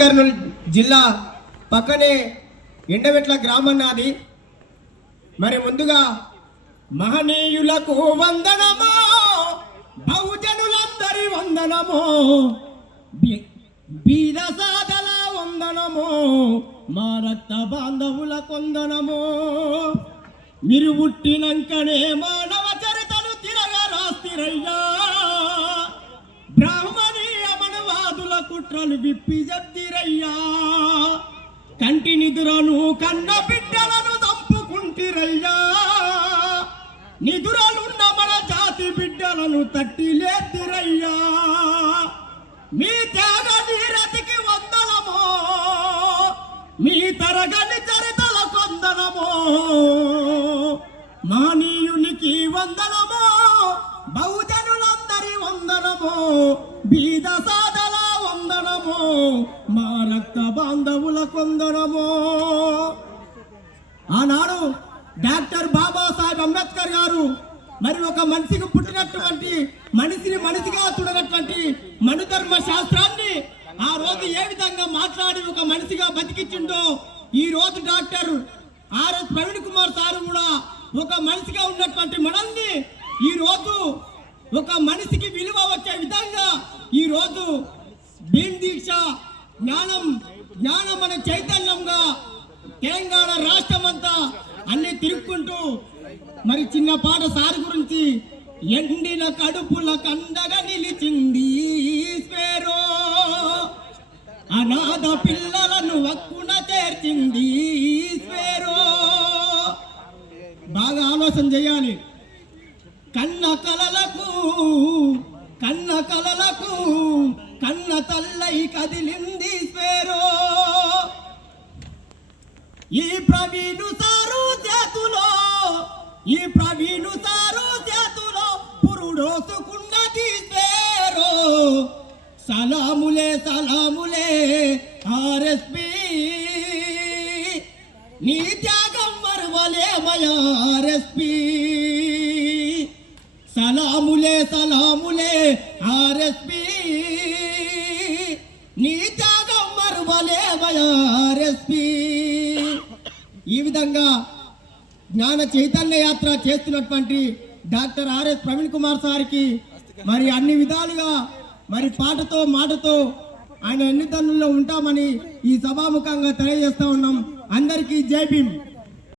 కర్నూలు జిల్లా పక్కనే ఎండవెట్ల గ్రామం నాది. మరి ముందుగా మహనీయులకు వందనమో, బహుజనులందరి వందనమో, బీద సాదల వందనమో, మా రక్త బాంధవుల కొందనమో. మీరు పుట్టినంకనే మానవ చరితను తిరగా రాస్తిరయ్యా, బ్రాహ్మణీయ మనువాదుల కుట్రలు విప్పి చెప్తిరయ్యా. కంటి నిదురను కన్న బిడ్డలను చంపుకుంటిరయ్యా, నిదురలున్న మన జాతి బిడ్డలను తట్టి లేతిరయ్యా. మీ త్యాగ నీరతికి వందనమో, మీ తరగని చరితల కొందనమో. మానీయునికి వందనమో, బహుజనులందరి వందనమో, బీద సాదల వందనమో, మా రక్త బాంధవుల కొందనమో. ఆనాడు డాక్టర్ బాబాసాహెబ్ అంబేద్కర్ గారు మరి ఒక మనిషికి పుట్టినటువంటి మనిషిని మనిషిగా చూడనటువంటి మనుధర్మ శాస్త్రాన్ని ఆ రోజు ఏ విధంగా మాట్లాడి ఒక మనిషిగా బతికించిండో, ఈ రోజు doctor RS Praveen Kumar sir కూడా ఒక మనిషిగా ఉన్నటువంటి మనల్ని ఈ రోజు ఒక మనిషికి విలువ వచ్చే విధంగా ఈ రోజు భీమ్ దీక్ష జ్ఞానం అనే చైతన్యంగా తెలంగాణ రాష్ట్రం అంతా అన్ని తిరుక్కుంటూ మరి చిన్న పాట సార్ గురించి ఎండిన కడుపుల కండగా నిలిచింది స్వేరో, అనాథ పిల్లలను హక్కున చేర్చింది స్వేరో. బాగా ఆలోచన చేయాలి. కన్న కలలకు కన్న తల్లై కదిలింది స్వేరో. ఈ ప్రవీణు సారు చేతులో పురుడోసుకున్నది స్వేరో. సలాములే ఆర్ఎస్పీ, నీ త్యాగం మరువలేమయ ఆర్ఎస్పీ. సలాములే ఆర్ఎస్పీ, నీ త్యాగం మరువలేమయ ఆర్ఎస్పీ. ఈ విధంగా జ్ఞాన చైతన్య యాత్ర చేస్తున్నటువంటి డాక్టర్ ఆర్ఎస్ ప్రవీణ్ కుమార్ సార్కి మరి అన్ని విధాలుగా మరి పాటతో మాటతో ఆయన ఎన్నితనుల్లో ఉంటామని ఈ సభాముఖంగా తెలియజేస్తా ఉన్నాం. అందరికీ జై భీమ్.